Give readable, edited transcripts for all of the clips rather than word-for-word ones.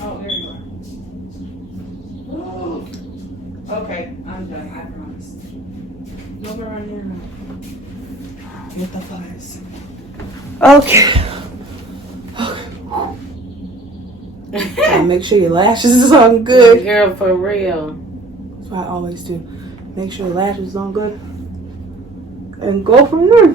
Oh, there you are. Oh. Okay, I'm done. I promise. No more on your mouth. Get the flies. Okay. Okay. Make sure your lashes is on good. Girl, for real. That's what I always do. Make sure your lashes is on good. And go from there.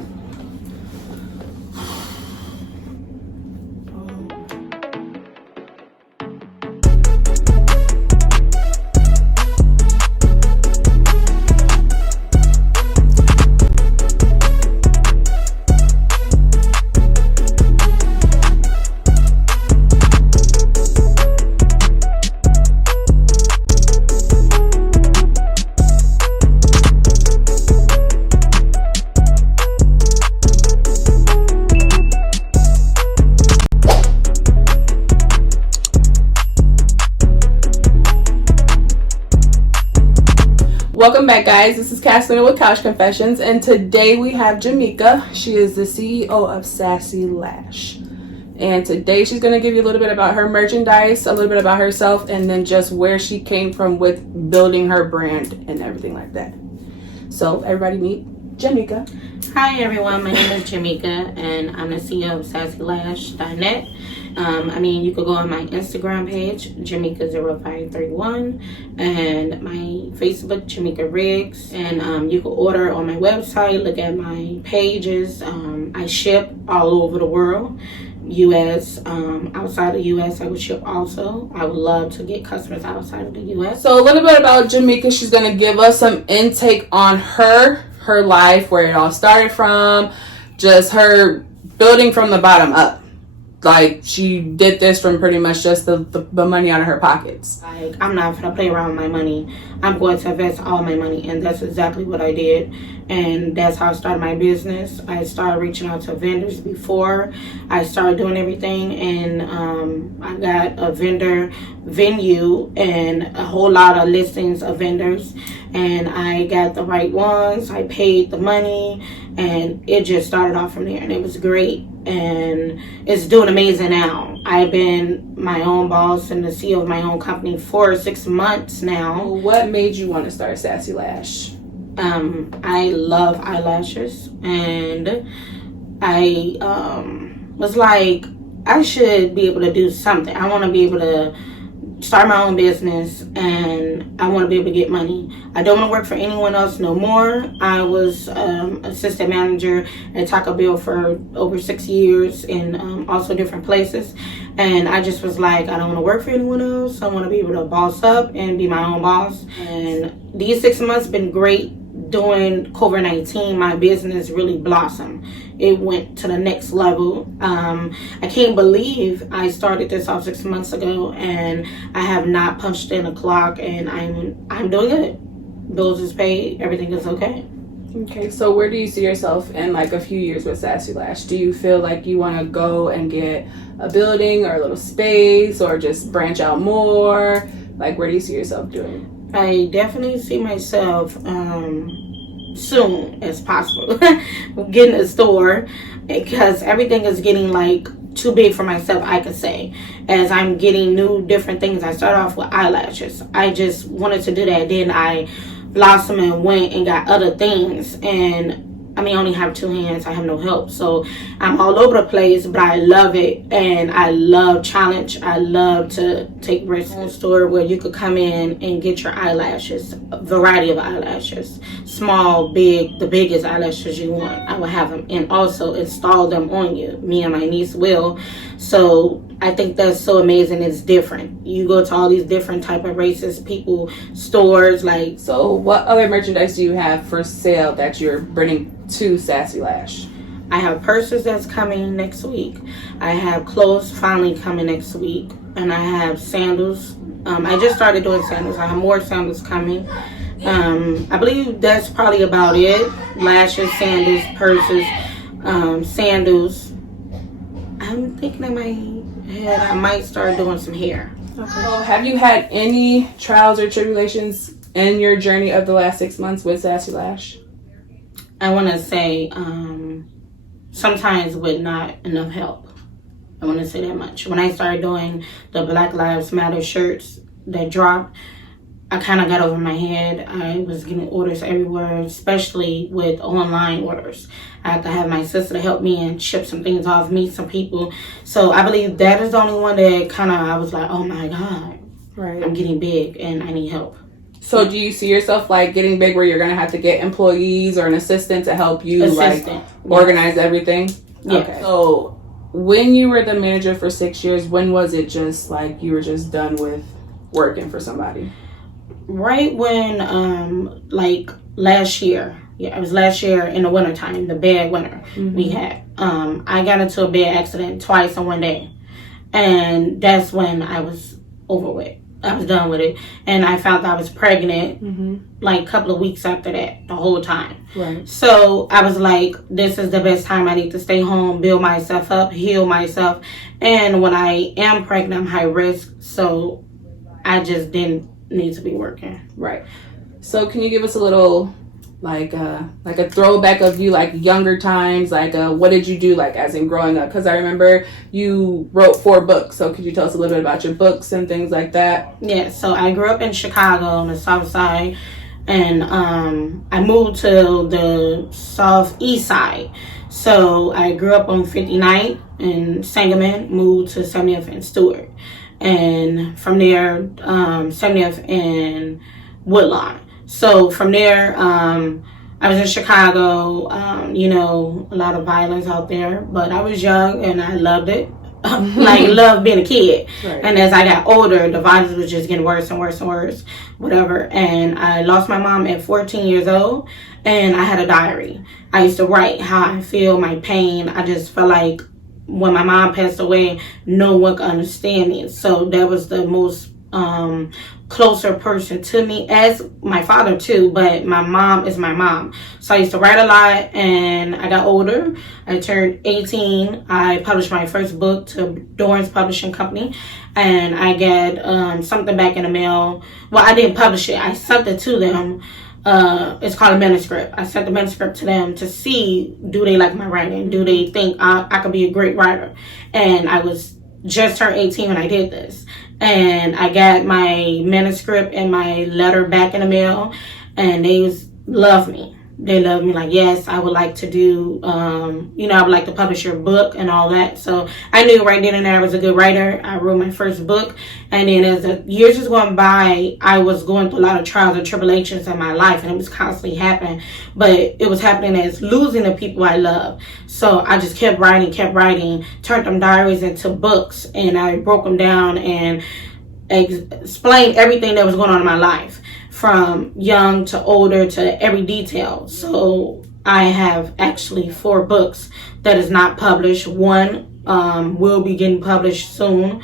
Welcome back, guys. This is Cassalena with Couch Confessions, and today we have Jameka. She is the CEO of Sassylash, and today she's going to give you a little bit about her merchandise, a little bit about herself, and then just where she came from with building her brand and everything like that. So everybody meet Jameka. Hi everyone, my name is Jameka and I'm the CEO of Sassylash.net. You could go on my Instagram page, Jameka0531, and my Facebook, Jameka Reggs, and you can order on my website, look at my pages. I ship all over the world. US, outside the US, I would ship also. I would love to get customers outside of the US. So a little bit about Jameka. She's going to give us some intake on her life, where it all started from, just her building from the bottom up. Like, she did this from pretty much just the money out of her pockets. Like, I'm not gonna play around with my money. I'm going to invest all my money, and that's exactly what I did. And that's how I started my business. I started reaching out to vendors before I started doing everything, and I got a venue and a whole lot of listings of vendors, and I got the right ones. I paid the money, and it just started off from there, and it was great. And it's doing amazing now. I've been my own boss and the CEO of my own company for 6 months now. What made you want to start Sassylash? I love eyelashes, and I was like, I should be able to do something. I want to be able to start my own business, and I want to be able to get money. I don't want to work for anyone else no more. I was assistant manager at Taco Bell for over 6 years in also different places, and I just was like, I don't want to work for anyone else. I want to be able to boss up and be my own boss. And these 6 months been great. During COVID-19, my business really blossomed. It went to the next level. I can't believe I started this off 6 months ago, and I have not punched in a clock, and I'm doing good. Bills is paid. Everything is okay. Okay, so where do you see yourself in like a few years with Sassylash? Do you feel like you want to go and get a building or a little space, or just branch out more? Like, where do you see yourself doing? I definitely see myself soon as possible getting a store, because everything is getting like too big for myself, I could say, as I'm getting new different things. I started off with eyelashes. I just wanted to do that. Then I blossomed and went and got other things, and I only have 2 hands. I have no help, so I'm all over the place, but I love it, and I love challenge. I love to take risks in a store where you could come in and get your eyelashes, a variety of eyelashes, small, big, the biggest eyelashes you want. I will have them, and also install them on you. Me and my niece will. So I think that's so amazing. It's different. You go to all these different type of races, people, stores, like. So what other merchandise do you have for sale that you're bringing to Sassylash? I have purses that's coming next week. I have clothes finally coming next week, and I have sandals. I just started doing sandals. I have more sandals coming. I believe that's probably about it. Lashes, sandals, purses, sandals. I'm thinking I might start doing some hair. Okay. So have you had any trials or tribulations in your journey of the last 6 months with Sassylash? I want to say sometimes with not enough help. I want to say that much. When I started doing the Black Lives Matter shirts that dropped, I kind of got over my head. I was getting orders everywhere, especially with online orders. I had to have my sister to help me and ship some things off, meet some people. So I believe that is the only one that kind of, I was like, oh my God, right. I'm getting big and I need help. So do you see yourself like getting big where you're going to have to get employees or an assistant to help you organize everything? Yes. Okay. So when you were the manager for 6 years, when was it just like you were just done with working for somebody? Right when, like last year. Yeah, it was last year in the wintertime, the bad winter we had. I got into a bad accident twice in one day. And that's when I was over with. I was done with it. And I found I was pregnant like a couple of weeks after that, the whole time. Right. So I was like, this is the best time. I need to stay home, build myself up, heal myself. And when I am pregnant, I'm high risk. So I just didn't need to be working. Right. So can you give us a little like a throwback of you, like younger times, like what did you do like as in growing up? Because I remember you wrote 4 books. So could you tell us a little bit about your books and things like that? Yeah, so I grew up in Chicago on the south side, and I moved to the southeast side. So I grew up on 59th and Sangamon, moved to 70th and Stewart. And from there, 70th and Woodlawn. So from there, I was in Chicago, a lot of violence out there, but I was young and I loved it. Loved being a kid. Right. And as I got older, the violence was just getting worse and worse and worse, whatever. And I lost my mom at 14 years old, and I had a diary. I used to write how I feel, my pain. I just felt like when my mom passed away, no one could understand me. So that was the most closer person to me, as my father too, but my mom is my mom. So I used to write a lot, and I got older. I turned 18. I published my first book to Dorrance Publishing Company, and I got something back in the mail. Well, I didn't publish it. I sent it to them. It's called a manuscript. I sent the manuscript to them to see, do they like my writing? Do they think I could be a great writer? And I was just turned 18 when I did this. And I got my manuscript and my letter back in the mail, and they love me. They love me like, yes, I would like to do, I would like to publish your book and all that. So I knew right then and there I was a good writer. I wrote my first book. And then as the years was going by, I was going through a lot of trials and tribulations in my life, and it was constantly happening. But it was happening as losing the people I love. So I just kept writing, turned them diaries into books, and I broke them down and explained everything that was going on in my life, from young to older to every detail. So I have actually 4 books that is not published. One will be getting published soon.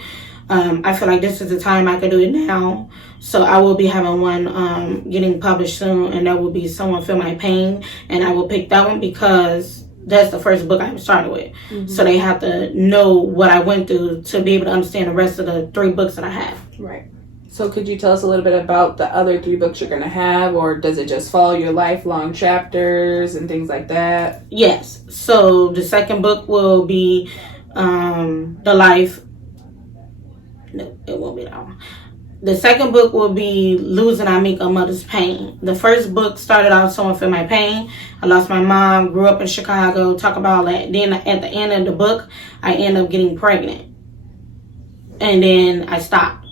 I feel like this is the time I could do it now. So I will be having one getting published soon, and that will be Someone Feel My Pain. And I will pick that one because that's the first book I started with. So they have to know what I went through to be able to understand the rest of the 3 books that I have. Right. So could you tell us a little bit about the other 3 books you're going to have, or does it just follow your lifelong chapters and things like that? Yes. So the second book will be The Life. No, it won't be that one. The second book will be Losing Jameka, Mother's Pain. The first book started off Someone Feel My Pain. I lost my mom, grew up in Chicago, talk about that. Then at the end of the book, I ended up getting pregnant. And then I stopped.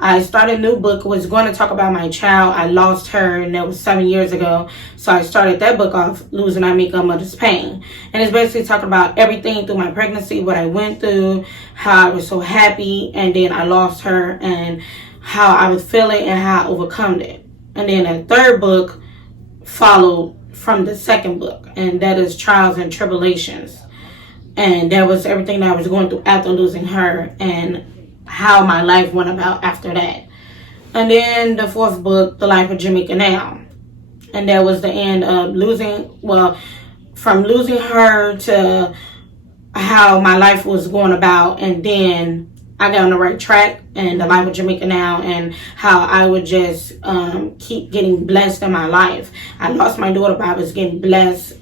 I started a new book, was going to talk about my child. I lost her, and that was 7 years ago. So I started that book off, Losing Jameka, Mother's Pain. And it's basically talking about everything through my pregnancy, what I went through, how I was so happy, and then I lost her, and how I was feeling and how I overcome it. And then the third book followed from the second book, and that is Trials and Tribulations. And that was everything that I was going through after losing her, and how my life went about after that. And then the fourth book, The Life of Jameka Now. And that was the end of from losing her to how my life was going about. And then I got on the right track, and The Life of Jameka Now, and how I would just keep getting blessed in my life. I lost my daughter, but I was getting blessed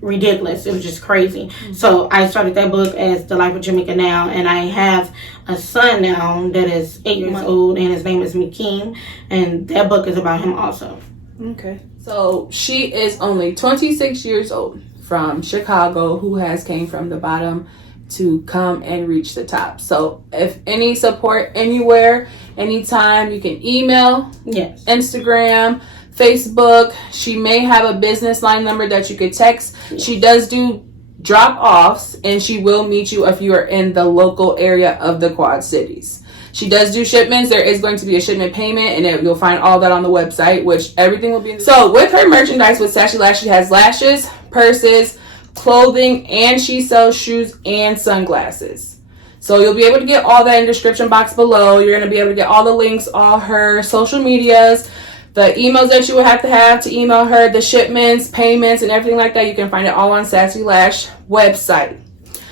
ridiculous. It was just crazy. So I started that book as The Life of Jameka Now, and I have a son now that is 8 years old, and his name is Mekeem, and that book is about him also. Okay. So she is only 26 years old from Chicago, who has came from the bottom to come and reach the top. So if any support anywhere, anytime, you can email, yes, Instagram, Facebook. She may have a business line number that you could text. Yes. She does do drop-offs, and she will meet you if you are in the local area of the Quad Cities. She does do shipments. There is going to be a shipment payment, and you'll find all that on the website, which everything will be in the So with her merchandise with Sassylash, she has lashes, purses, clothing, and she sells shoes and sunglasses. So you'll be able to get all that in the description box below. You're going to be able to get all the links, all her social medias, the emails that you would have to email her, the shipments, payments, and everything like that. You can find it all on Sassylash website.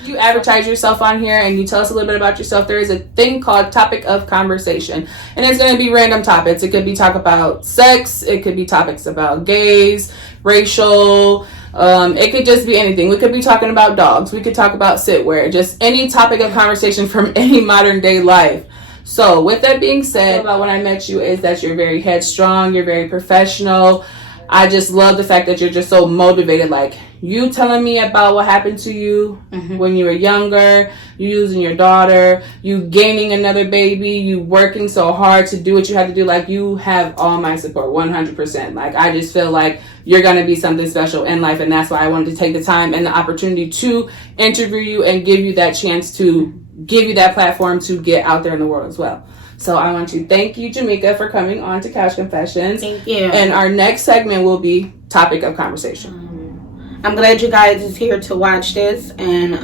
You advertise yourself on here and you tell us a little bit about yourself. There is a thing called topic of conversation, and it's going to be random topics. It could be talk about sex, it could be topics about gays, racial, it could just be anything. We could be talking about dogs, we could talk about sitwear, just any topic of conversation from any modern day life. So with that being said, about when I met you is that you're very headstrong, you're very professional. I just love the fact that you're just so motivated. Like, you telling me about what happened to you when you were younger, you losing your daughter, you gaining another baby, you working so hard to do what you had to do. Like, you have all my support, 100%. Like, I just feel like you're going to be something special in life, and that's why I wanted to take the time and the opportunity to interview you and give you that chance to give you that platform to get out there in the world as well. So I want to thank you, Jameka, for coming on to Couch Confessions. Thank you. And our next segment will be topic of conversation. I'm glad you guys is here to watch this, and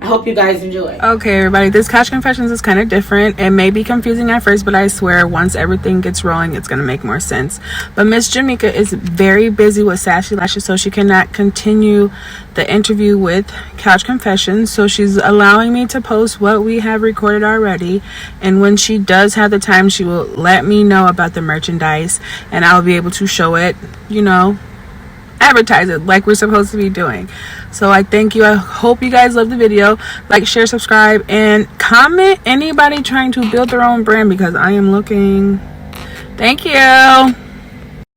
I hope you guys enjoy. Okay, everybody, this Couch Confessions is kind of different. It may be confusing at first, but I swear once everything gets rolling, it's going to make more sense. But Miss Jameka is very busy with Sassylash, so she cannot continue the interview with Couch Confessions. So she's allowing me to post what we have recorded already. And when she does have the time, she will let me know about the merchandise, and I'll be able to show it, you know, advertise it like we're supposed to be doing. So I thank you. I hope you guys love the video. Like, share, subscribe, and comment anybody trying to build their own brand, because I am looking. Thank you.